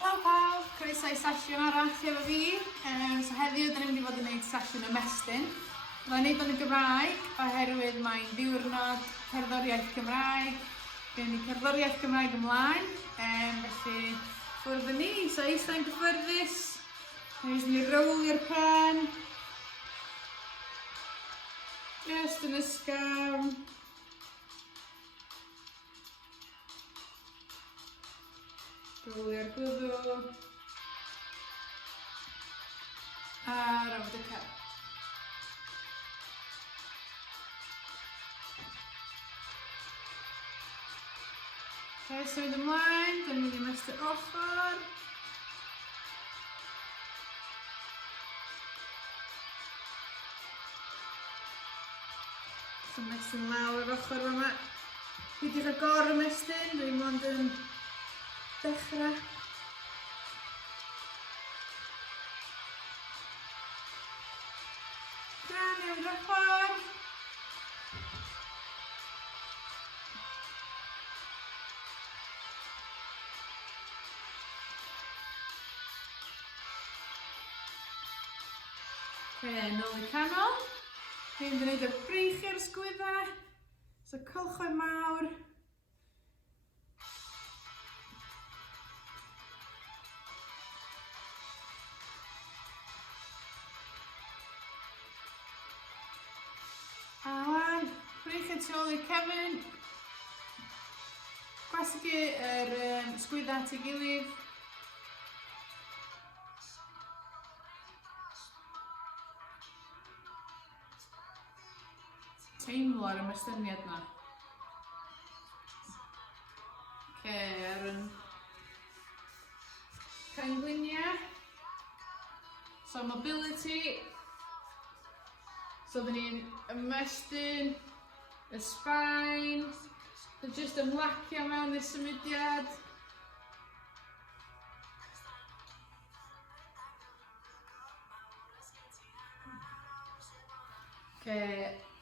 Helo pawb, croeso i sesiwn arall efo fi. So heddiw, da ni'n mynd i fod yn gwneud sesiwn ymestyn. Byddai'n gwneud o'n y Gymraeg, oherwydd mae'n ddiwrnod cerddoriaeth Cymraeg. Gen i cerddoriaeth Cymraeg ymlaen, felly ffwrdd ni. So eistedd yn gyffyrddus, nes ni rowlio'r pen. Just yn ysgafn. Rowlio'r gwddw. A rowd y cer. Symud ymlaen, da ni'n mynd i ymestyn ochr. So ymestyn lawr yr ochr yma. Peidiwch â gor-ymestyn, dwi'n mond yn dechrau. Gran i'r ochr. Nôl i canol. Ni'n mynd i wneud y brych i'r sgwyddau. So cylchoedd mawr. A wan, brych i'r tu ôl i'r cefn. Gwasgu yr sgwyddau at ei gilydd. Teimlo ar ymestynniad yna. Ar yn cangluniau. So mobility. So dyn ni'n ymestyn y spine. So just ymlacio mewn i'r symudiad.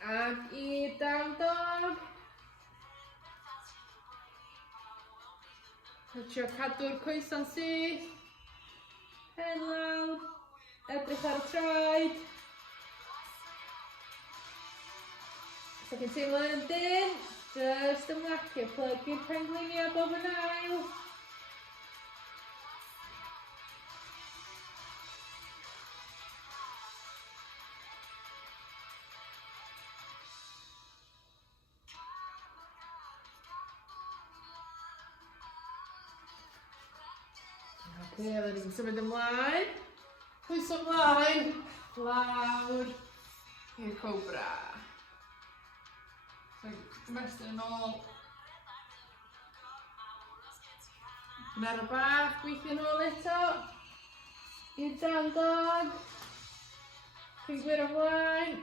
Ag i'r down dog. Trio cadw'r coesa'n syth. Pen lawr. Edrych ar y traed. So chi'n teimlo yn dyn. Just ymlacio. Plygu'r pengliniau bob yn ail. Oedden ni'n symud ymlaen. Pwyso ymlaen. Lawr i'r cobra. So, ymestyn yn ôl. Nero bach, gweithio yn ôl eto. I'r down dog. Pingwyr ymlaen.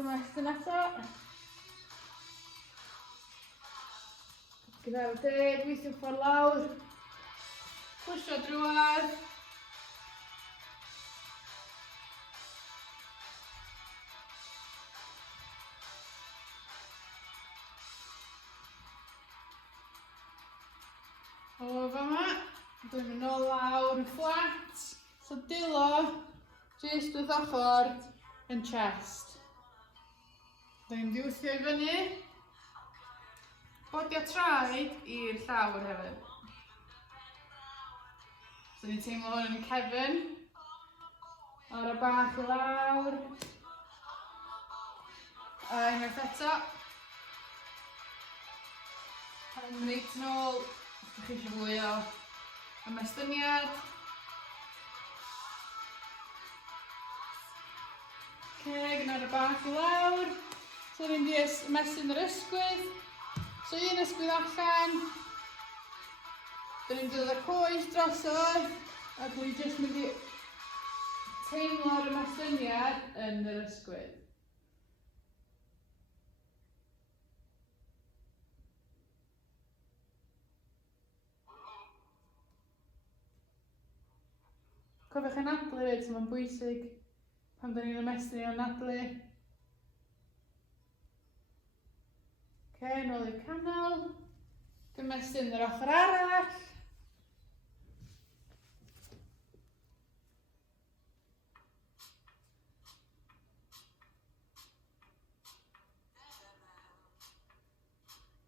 Ymestyn eto. Gyda'r deg, gweithio'r ffordd lawr. Pwysio drwad. O fama, dwi'n mynd nôl lawr yn fflat. So dilo, jyst wrth ochr yn chest. Dwi'n mynd i wthio i fyny. Bodio traed i'r llawr hefyd. So ni'n teimlo hwn yn y cefn. Ara bach i lawr. A unwaith eto. Pan reit yn ôl, os ydych chi eisiau fwy o ymestynniad. Gyda ara bach i lawr. So ni'n mynd i ymestyn yr ysgwydd. So un ysgwydd allan. Dyn ni'n dod y coes drosodd. A dwi'n jyst mynd i teimlo'r ymestynniad yn yr ysgwydd. Cofiwch anadlu hefyd, so mae'n bwysig pan da ni'n ymestyn i anadlu. Nôl i'r canol. Ymestyn yr ochr arall.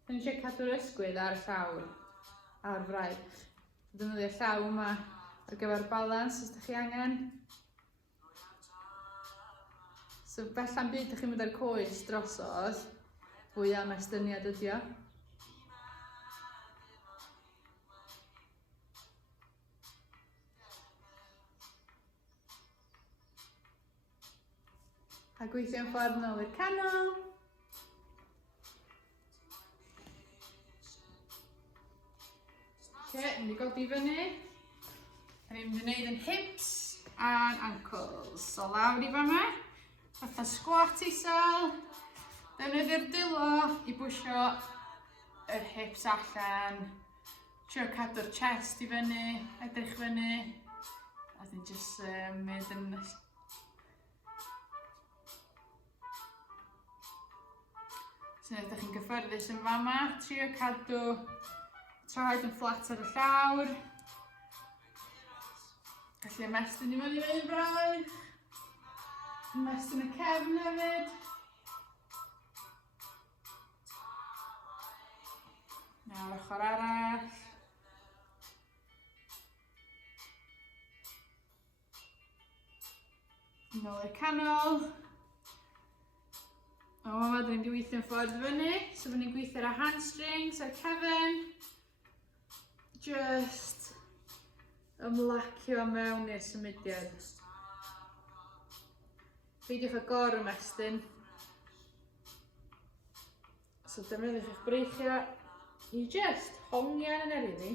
Dwi'n eisiau cadw'r ysgwydd ar y llawr, a'r fraich. Defnyddio'r llaw yma ar gyfer balans os ydych chi angen. So bella'n byd ydych chi'n mynd ar coes drosodd, fwy am estyniad ydi o. A gweithio'n ffordd nôl i'r canol. Ni'n mynd i godi fyny. Ni'n mynd i wneud yn hips and ankles. So lawr i fama. Fatha squat isel. Defnyddio'r dilo i bwysio yr hips allan. Trio cadw'r chest i fyny, edrych fyny. A dwi'n just mynd yn... So ydych chi'n gyffyrddus yn fama. Trio cadw traed yn fflat ar y llawr. Gallu ymestyn i fyny i'r braich. Ymestyn y cefn hefyd. Nawr ochr arall. Nôl i'r canol. O, yma dyn ni'n gweithio'n ffordd fyny. So fydd ni'n gweithio ar hamstrings a'r cefn. Just ymlacio mewn i'r symudiad. Peidiwch â gor-ymestyn. So defnyddiwch eich breichio i just hongia yn yr iddi.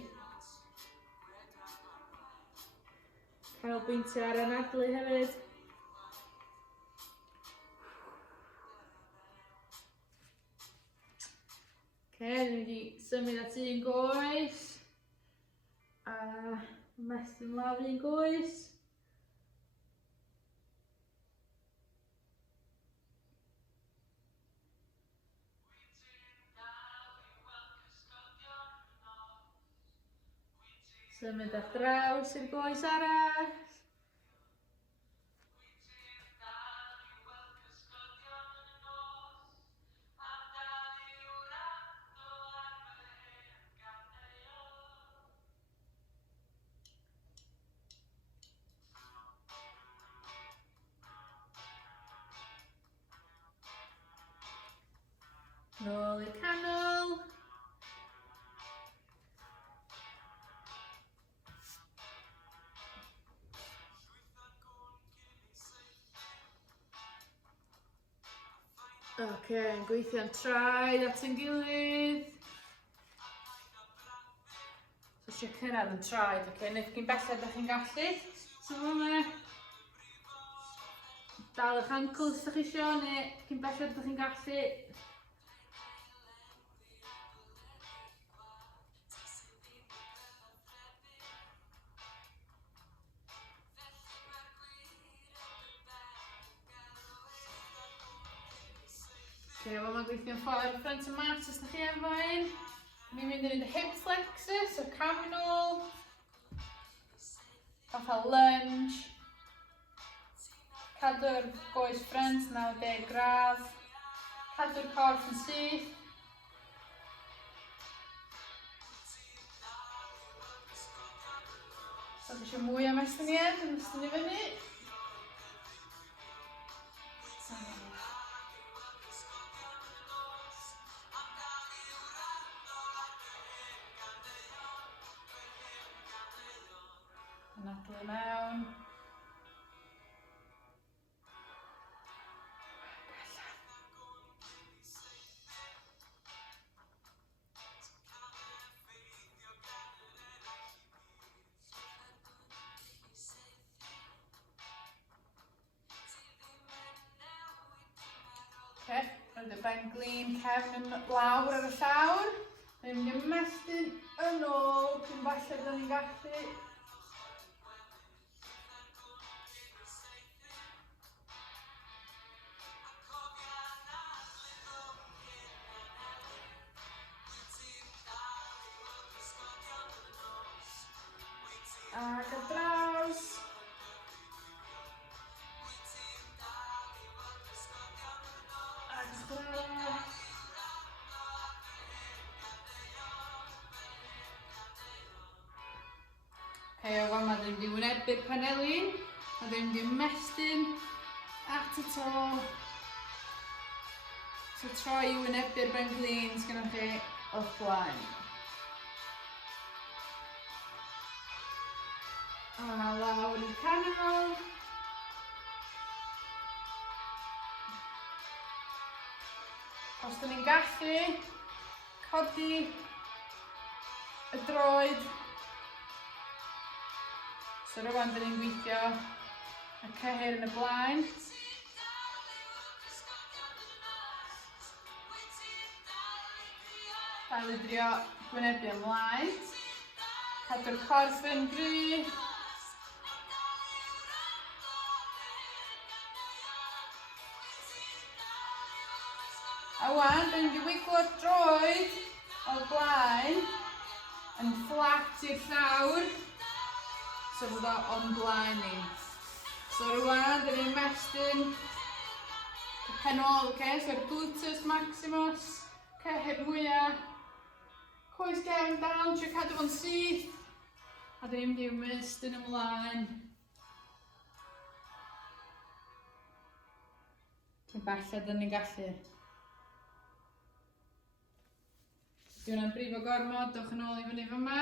Canolbwyntio ar anadlu hefyd. Ni'n mynd i symud at un goes. A ymestyn lawr un goes. Symud ar draws i'r goes arall. Nôl i'r canol. Yn gweithio'n traed at yn gilydd. So eisiau cyrraedd yn traed, neith gyn belled ydych chi'n gallu. So yma. Dal eich ankles ydych chi isio, neu gyn belled ydych chi'n gallu. Fel mae'n gweithio'n ffordd front y mat os ydych chi efo un. Ni'n mynd i wneud y hip flexor, so cam nôl. Fatha lunge. Cadw'r goes ffrynt 90 gradd. Cadw'r corff yn syth. So eisiau mwy am estyniad, ymestyn i fyny. Anadlu mewn. Roedd y ben glin cefn yn lawr ar y llawr. Ni'n mynd i ymestyn yn ôl cyn falle byddwn ni'n gallu. mynd i wynebu'r panelin, a dwi'n mynd i ymestyn at y to. So troi i wynebu'r benglin sgynnoch chi o'ch blaen. A lawr i'r canol. Os da ni'n gallu codi y droed. So rwan da ni'n gweithio y ceir yn y blaen. Dal i drio gwynebu ymlaen. Cadw'r corff yn gry. A wan, da ni'n wiglo'r droed o'r blaen yn fflat i'r llawr. So fod o o'n blaen ni. So rwan, da ni'n ymestyn y penol, so'r gluteus maximus, heb mwyaf. Coes gefn down, trio cadw fo'n syth. A da ni'n mynd i ymestyn ymlaen. Falle da ni'n gallu. Di hwnna'n brifo gormod, dewch yn ôl i fyny fyma.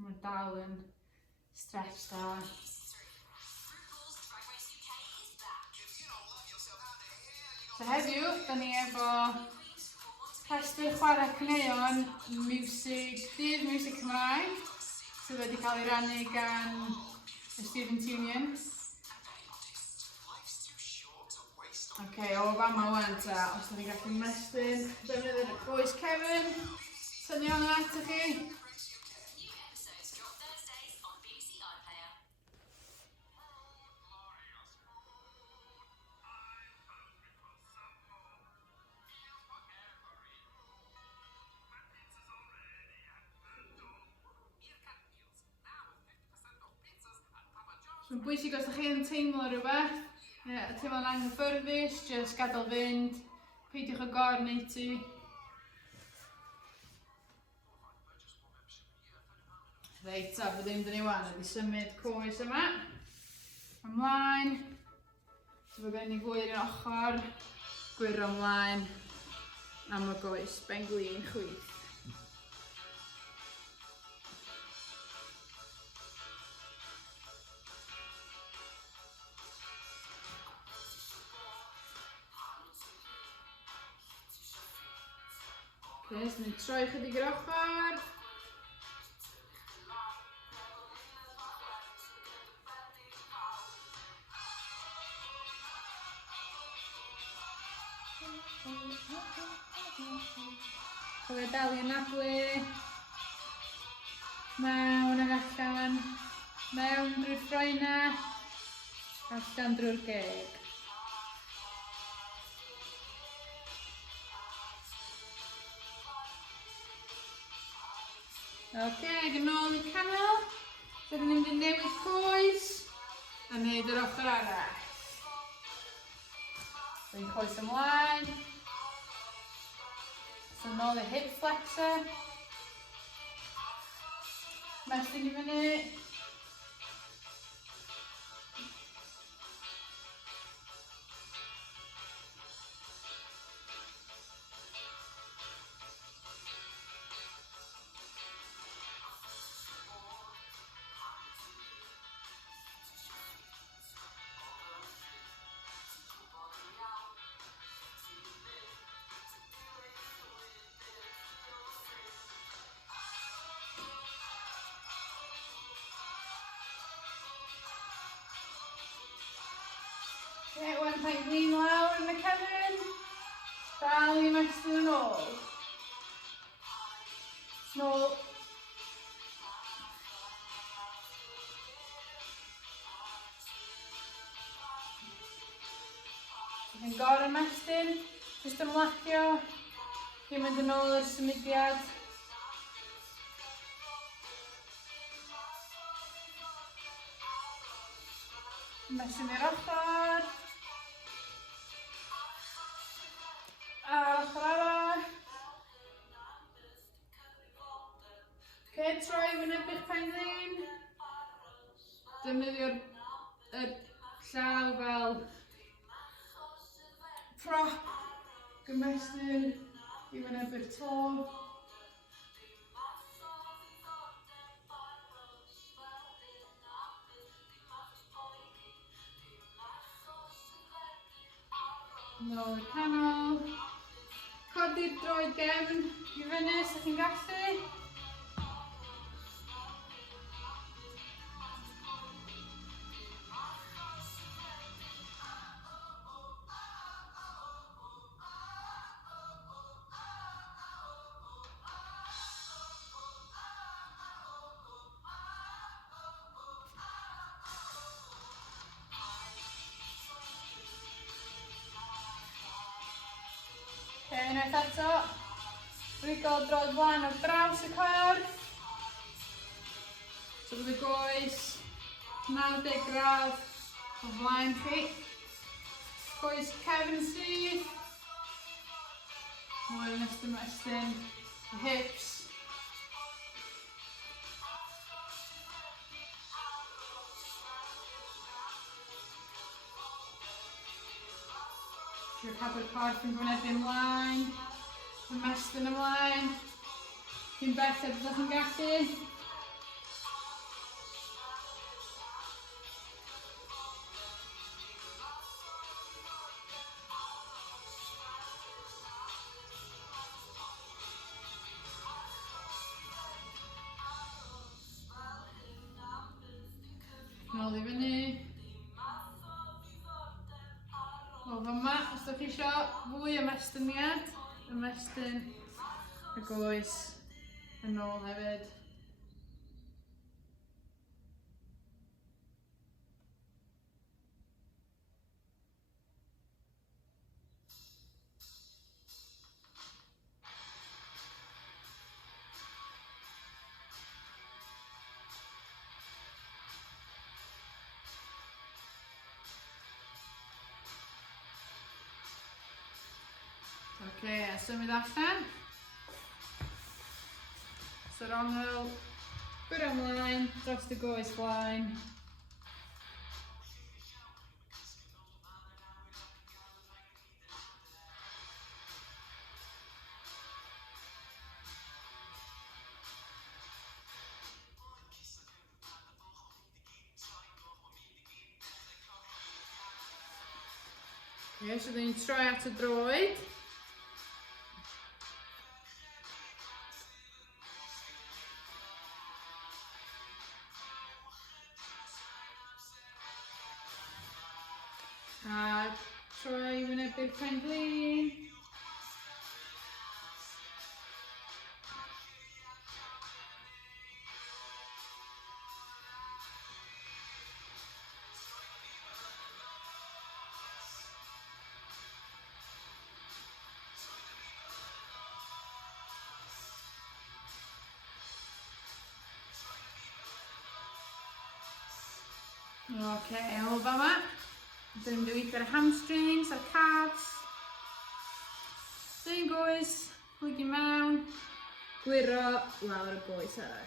Mae'n dal yn stretch da. So heddiw, da ni efo rhestr chwarae caneuon Miwsig, dydd Miwsig Cymraeg, sydd wedi cael ei rannu gan y Student Union. O fama wan ta, os da ni'n gallu ymestyn, defnyddio'r coes cefn, tynnu hwnna ato chi. Mae'n bwysig os ydych chi'n teimlo rhywbeth, teimlo'n anghyfforddus, jyst gadael fynd, peidiwch o gorneitu. Reit, so bydd ddim dyn ni wan wedi symud coes yma. Ymlaen. So bydd gen i fwy i'r ochr, gwiro ymlaen, am y goes benglin chwith. So ni'n troi chydig i'r ochr. Cofio dal i anadlu. Mewn ag allan. Mewn drwy'r ffroenau. Allan drwy'r geg. Ag yn ôl i'r canol, dydyn ni'n mynd i newid coes a wneud yr ochr arall. Dwi'n coes ymlaen. So nôl i'r hip flexor. Mestyn i fyny. Wan pa'n glin lawr yn y cefn. Dal i ymestyn yn ôl. Nôl. Chi'n gor ymestyn, jyst ymlacio. Chi'n mynd yn ôl i'r symudiad. Ymestyn i'r ochr. A'r ochr arall. Troi wynebu'ch pen-lin. defnyddio'r llaw fel prop, gymestyn i wynebu'r to. Nôl i'r canol. Codi'r droed gefn i fyny os ydych chi'n gallu. Unwaith eto, rigo droed flaen o draws y corff. So bydd y goes 90 gradd o flaen chi. Goes cefn yn syth. Mwy ymestyn, y hips. Trio cadw'r corff yn gwynebu ymlaen, ymestyn ymlaen, cyn bell ydych chi'n gallu. Nôl i fyny. O fyma, os ydych chi isio fwy ymestynniad, ymestyn y goes yn ôl hefyd. A symud allan. So'r ongl, gwir ymlaen, dros y goes flaen. So then troi at y droed. A troi wynebu'r pen glin. O fama. Dwi'n mynd gyda'r hamstrings a'r calves. Dyn goes, plygu mewn, gwiro lawr y goes ar.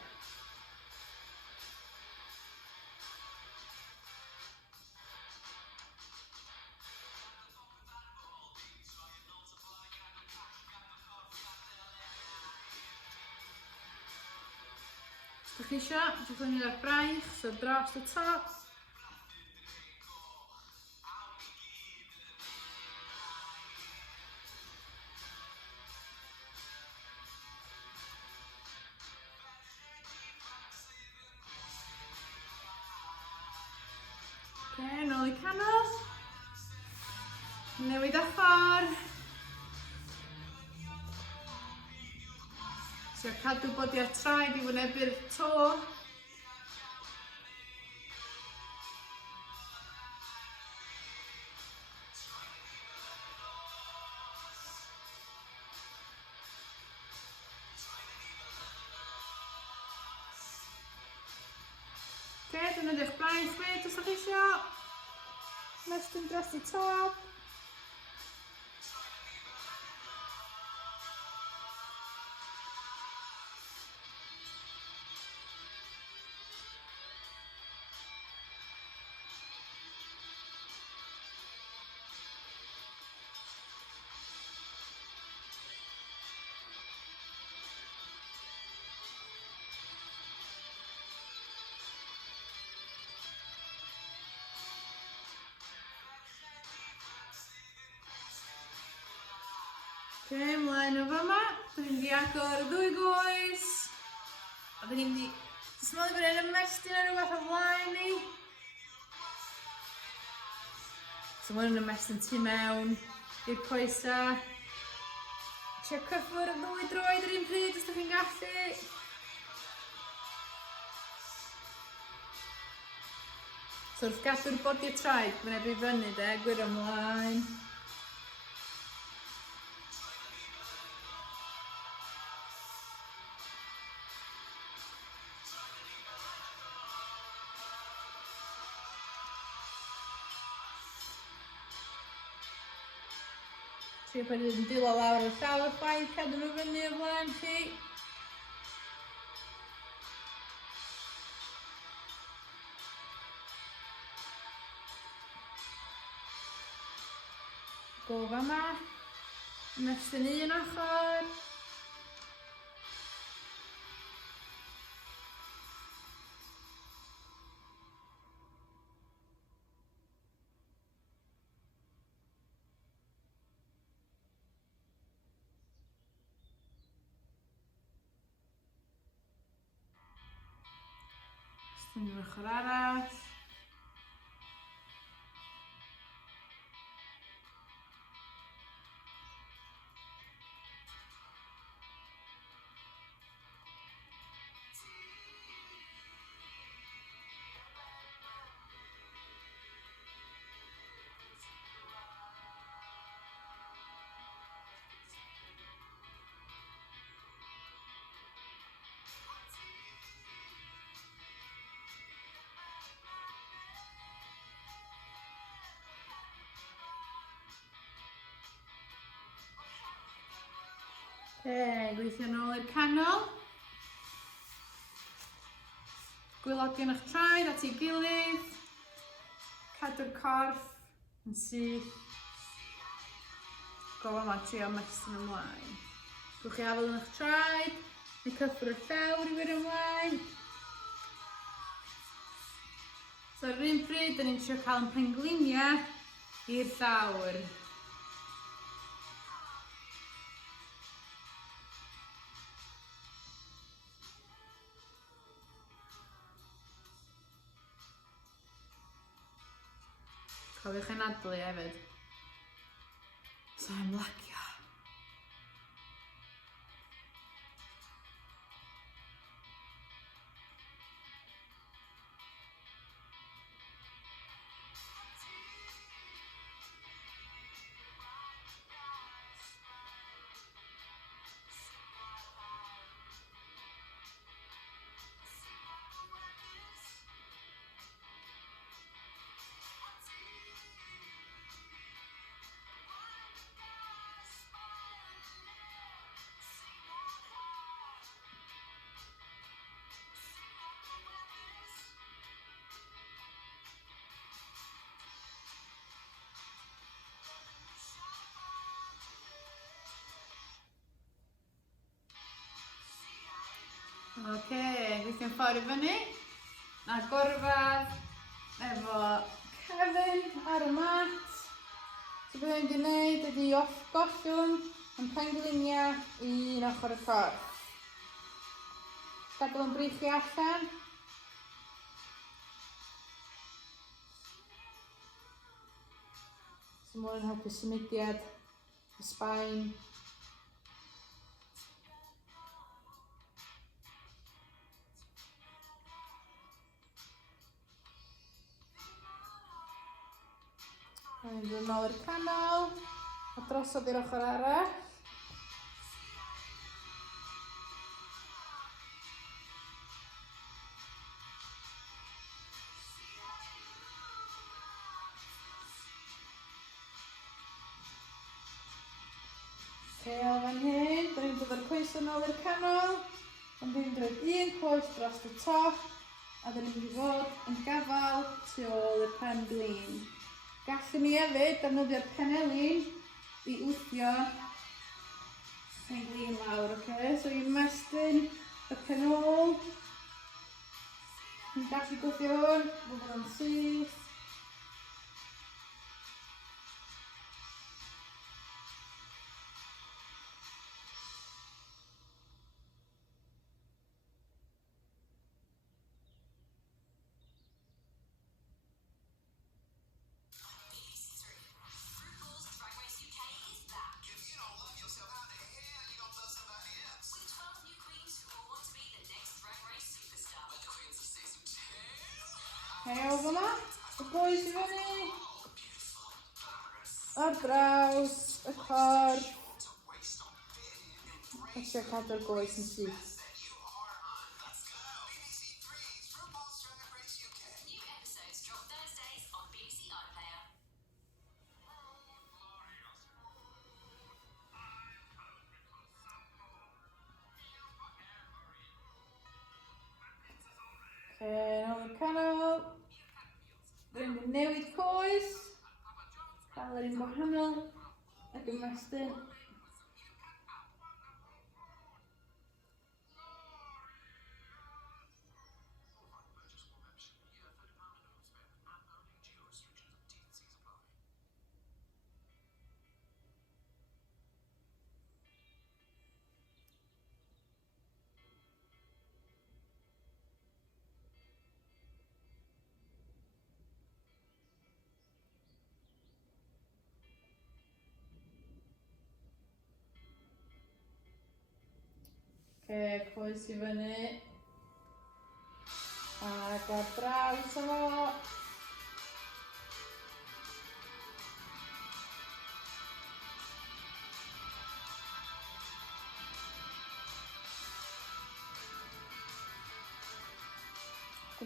Os ydych chi eisiau, dechreuwn ar braich, so dros y top. Nôl i canol. Newid ochr. So cadw bodi'r traed i wynebu'r to. Defnyddio'ch braich fyd os ydych chi isio. Ymestyn dros y top. Ymlaen o fama, da ni'n di agor y ddwy goes. A da ni'n di symud i fynd yn ymestyn ar rhywbeth ymlaen ni. So mae'n ymestyn tu mewn i'r coesa. Check cyffwr y ddwy droed yr un pryd os da chi'n gallu. So wrth gadw'r bodiau traed, mae'n edrych fyny de, gwir ymlaen. Trio pan yn dilo lawr y llaw y chwaith, cadw nhw fyny o flaen chi. Go fama. Ymestyn un ochr. Ymestyn i'r ochr arall. Gweithio nôl i'r canol. Gwilogio'n eich traed at ei gilydd. Cadw'r corff yn syth. Go fama trio ymestyn ymlaen. Gwch chi afel yn eich traed, neu cyffwr y llawr i fynd ymlaen. So ar yr un pryd, da ni'n trio cael yn pengliniau i'r llawr. Cofiwch e'n adlu hefyd. So ymlacio. Gweithio'n ffordd i fyny. A gorfad efo cefn ar y mat. So beth yn gwneud ydy gollwng yn pengliniau un ochr y corff. Gadael yn brichio allan. So mae'n helpu symudiad y sbaen. Mae'n dod nôl i'r canol, a drosodd i'r ochr arall. O fan hyn, da ni'n dod o'r coesau nôl i'r canol, ond dwi'n dod un coes dros y top, a da ni'n mynd i fod yn gafal tu ôl i'r pen glin. Gallwn ni hefyd defnyddio'r penelin i wthio pen glin lawr, So i'n ymestyn y pen ôl. Ni'n gallu gwthio hwn, bod yn syth. coes i fyny. Ar draws y corff. Eisiau cadw'r goes yn syth. Nôl i'r canol. Rwy'n newid coes. Cael yr un gwahanol. Ac ymestyn. Coes i fyny. Ac ar draws o fo.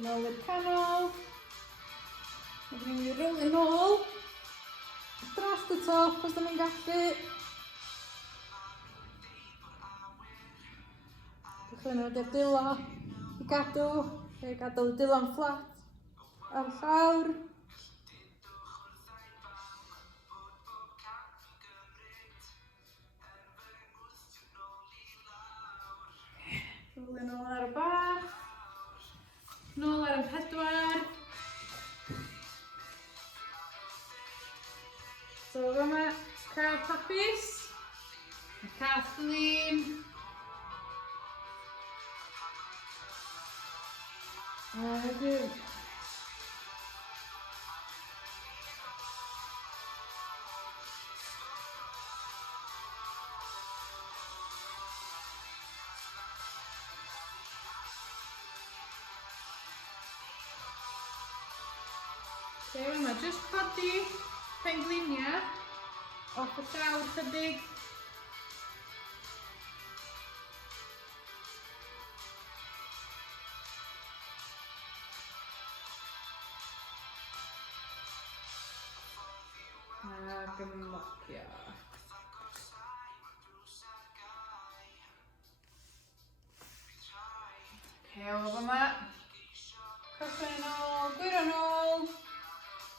Nôl i'r canol. Mae'n mynd i rowlio nôl. Dros y top os da ni'n gallu. Dechrau nhw'r dilo i gadw. Gadael y dilo'n fflat ar llawr. Rowlio nôl ar y bach. Nôl ar y pedwar. So yma cath hapus. A cath flin. Wedyn. Yma jyst codi pengliniau off y llawr chydig. Ac ymlacio. O fyma. Cychwyn yn ôl, gwyro yn ôl.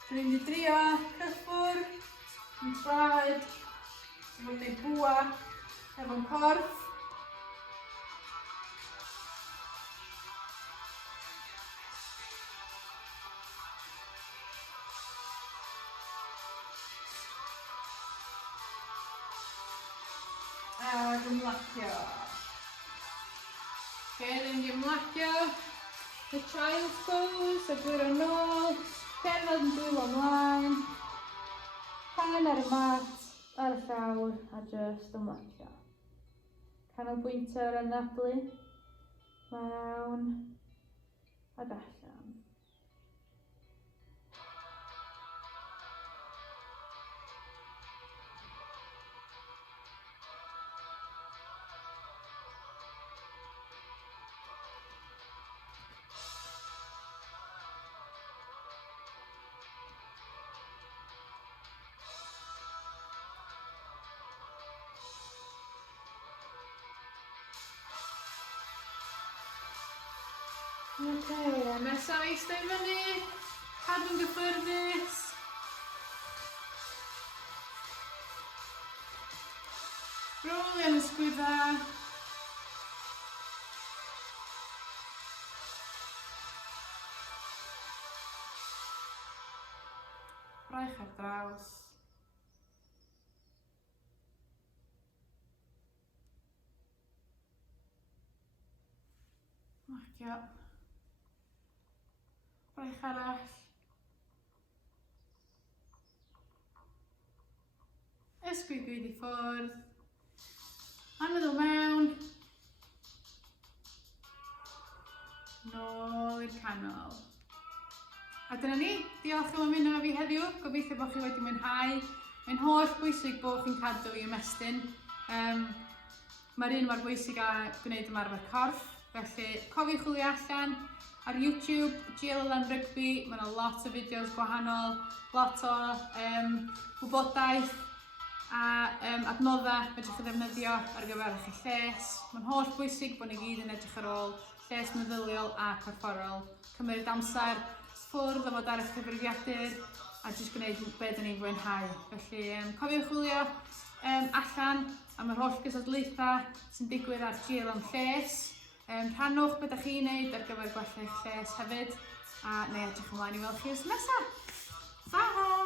Dwi'n mynd i drio cyffwr yn traed. Dwi'n gwneud bwa efo'n corff. Ac ymlacio. Dwi'n mynd i ymlacio. Y child's pose, y gwyro nôl. Cernod yn dwylo ymlaen. Pen ar y mat, ar y llawr, a just ymlacio. Canolbwyntio ar anadlu. Mewn. Ac allan. Nesaf eistedd fyny, cadw'n gyffyrddus. Rowlio yn ysgwydda. Braich ar draws. Macio. Braich arall. Ysgwyd i ffwrdd. Anodd o mewn. Nôl i'r canol. A dyna ni, diolch am ymuno â fi heddiw, gobeithio bod chi wedi mwynhau. Mae'n holl bwysig bod chi'n cadw i ymestyn. Mae'r un mor bwysig a gwneud ymarfer corff, felly cofiwch chwilio allan ar YouTube, GLLMRygbi, mae yna lot o fideos gwahanol, lot o gwybodaeth a adnoddau fedrwch chi ddefnyddio ar gyfer eich lles. Mae'n holl bwysig bod ni gyd yn edrych ar ôl lles meddyliol a corfforol. Cymryd amser ffwrdd o fod ar eich cyfrifiadur a jyst gwneud beth ni'n fwynhau. Felly cofiwch chwilio allan am yr holl gystadlaethau sy'n digwydd ar GLLM lles. Rhannwch beth ydych chi'n neud ar gyfer gwella eich lles hefyd a neu edrych ymlaen i weld chi wrth nesaf. Ta!